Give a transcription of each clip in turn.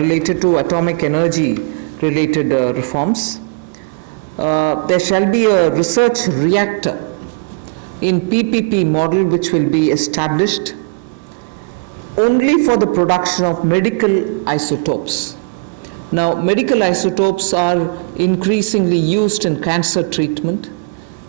related to atomic energy related reforms. There shall be a research reactor in PPP model which will be established only for the production of medical isotopes. Now, medical isotopes are increasingly used in cancer treatment.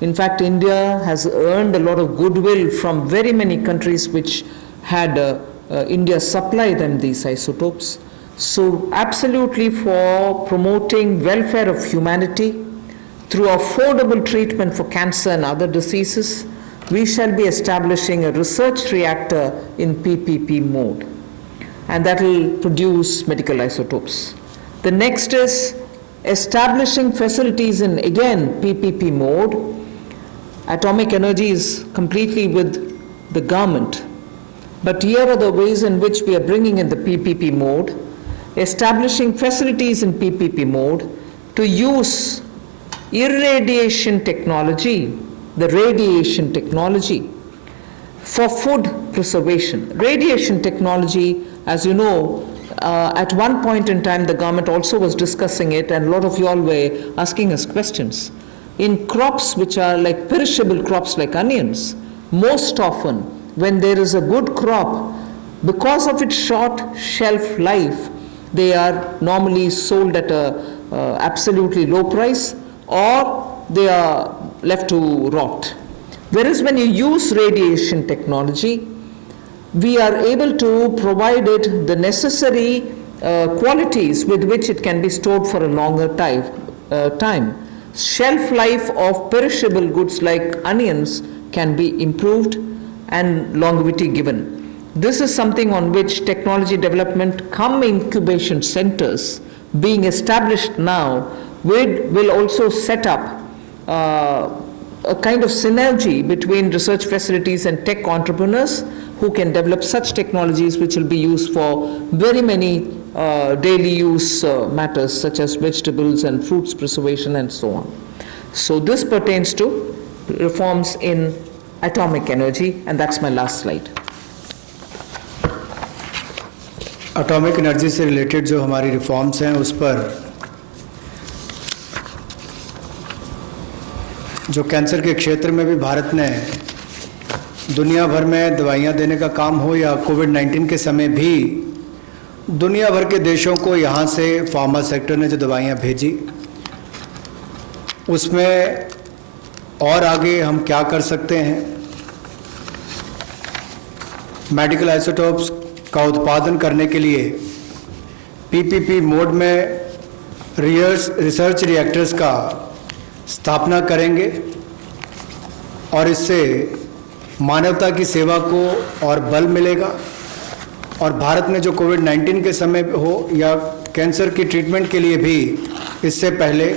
In fact, India has earned a lot of goodwill from very many countries which had India supply them these isotopes. So absolutely for promoting welfare of humanity through affordable treatment for cancer and other diseases, we shall be establishing a research reactor in PPP mode, and that will produce medical isotopes. The next is establishing facilities in, again, PPP mode. Atomic energy is completely with the government, but here are the ways in which we are bringing in the PPP mode, establishing facilities in PPP mode to use irradiation technology, the radiation technology, for food preservation. Radiation technology, as you know, at one point in time the government also was discussing it, and a lot of you all were asking us questions. In crops which are like perishable crops like onions, most often when there is a good crop, because of its short shelf life, they are normally sold at a absolutely low price, or they are left to rot. Whereas when you use radiation technology, we are able to provide it the necessary qualities with which it can be stored for a longer time. Shelf life of perishable goods like onions can be improved and longevity given. This is something on which technology development cum incubation centers being established now will also set up a kind of synergy between research facilities and tech entrepreneurs who can develop such technologies which will be used for very many daily use matters such as vegetables and fruits preservation and so on. So this pertains to reforms in atomic energy, and that's my last slide. Atomic energy से related जो हमारी reforms हैं उस पर जो cancer के क्षेत्र में भी भारत ने दुनिया भर में दवाइयाँ देने का काम हो, या कोविड-19 के समय भी दुनिया भर के देशों को यहाँ से फार्मा सेक्टर ने जो दवाइयाँ भेजी, उसमें और आगे हम क्या कर सकते हैं। मेडिकल आइसोटोप्स का उत्पादन करने के लिए पीपीपी मोड में रिसर्च रिएक्टर्स का स्थापना करेंगे, और इससे मानवता की सेवा को और बल मिलेगा। और भारत में जो कोविड-19 के समय हो या कैंसर की ट्रीटमेंट के लिए भी इससे पहले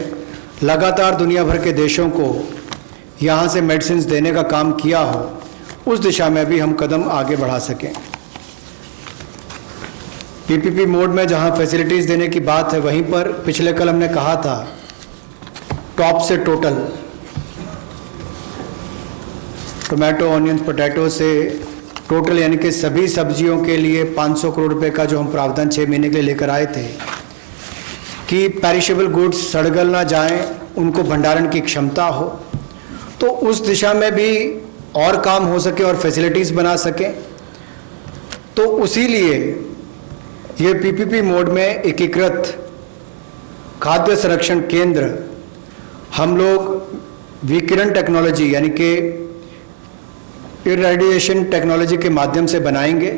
लगातार दुनिया भर के देशों को यहाँ से मेडिसिन देने का काम किया हो, उस दिशा में भी हम कदम आगे बढ़ा सकें। पीपीपी मोड में जहाँ फैसिलिटीज़ देने की बात है, वहीं पर पिछले कल हमने कहा था टॉप से टोटल, टोमेटो, ऑनियन, पोटैटो से टोटल, यानी कि सभी सब्जियों के लिए 500 करोड़ रुपए का जो हम प्रावधान 6 महीने के लिए लेकर आए थे कि पेरिशेबल गुड्स सड़गल ना जाएं, उनको भंडारण की क्षमता हो, तो उस दिशा में भी और काम हो सके और फैसिलिटीज़ बना सकें। तो उसी लिए ये पीपीपी मोड में एकीकृत खाद्य संरक्षण केंद्र हम लोग विकिरण टेक्नोलॉजी यानी कि इरेडिएशन टेक्नोलॉजी के माध्यम से बनाएंगे,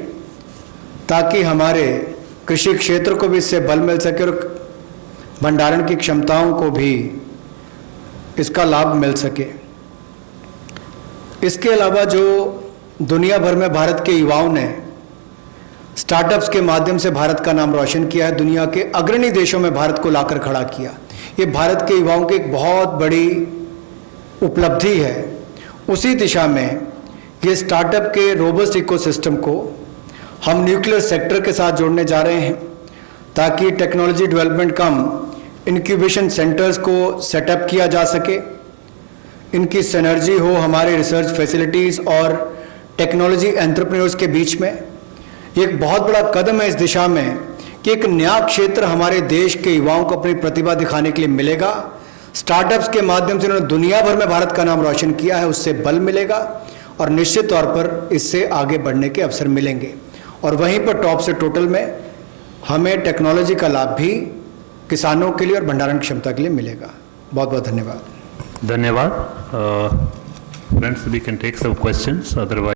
ताकि हमारे कृषि क्षेत्र को भी इससे बल मिल सके और भंडारण की क्षमताओं को भी इसका लाभ मिल सके। इसके अलावा जो दुनिया भर में भारत के युवाओं ने स्टार्टअप्स के माध्यम से भारत का नाम रोशन किया है, दुनिया के अग्रणी देशों में भारत को लाकर खड़ा किया, ये भारत के युवाओं की एक बहुत बड़ी उपलब्धि है। उसी दिशा में ये स्टार्टअप के रोबस्ट इकोसिस्टम को हम न्यूक्लियर सेक्टर के साथ जोड़ने जा रहे हैं, ताकि टेक्नोलॉजी डेवलपमेंट कम इंक्यूबेशन सेंटर्स को सेटअप किया जा सके, इनकी सिनर्जी हो हमारे रिसर्च फैसिलिटीज़ और टेक्नोलॉजी एंटरप्रेन्योर्स के बीच में। ये एक बहुत बड़ा कदम है इस दिशा में कि एक नया क्षेत्र हमारे देश के युवाओं को अपनी प्रतिभा दिखाने के लिए मिलेगा। स्टार्टअप्स के माध्यम से उन्होंने दुनिया भर में भारत का नाम रोशन किया है, उससे बल मिलेगा और निश्चित तौर पर इससे आगे बढ़ने के अवसर मिलेंगे। और वहीं पर टॉप से टोटल में हमें टेक्नोलॉजी का लाभ भी किसानों के लिए और भंडारण क्षमता के लिए मिलेगा। बहुत बहुत धन्यवाद। धन्यवाद। Friends, we can take some questions, otherwise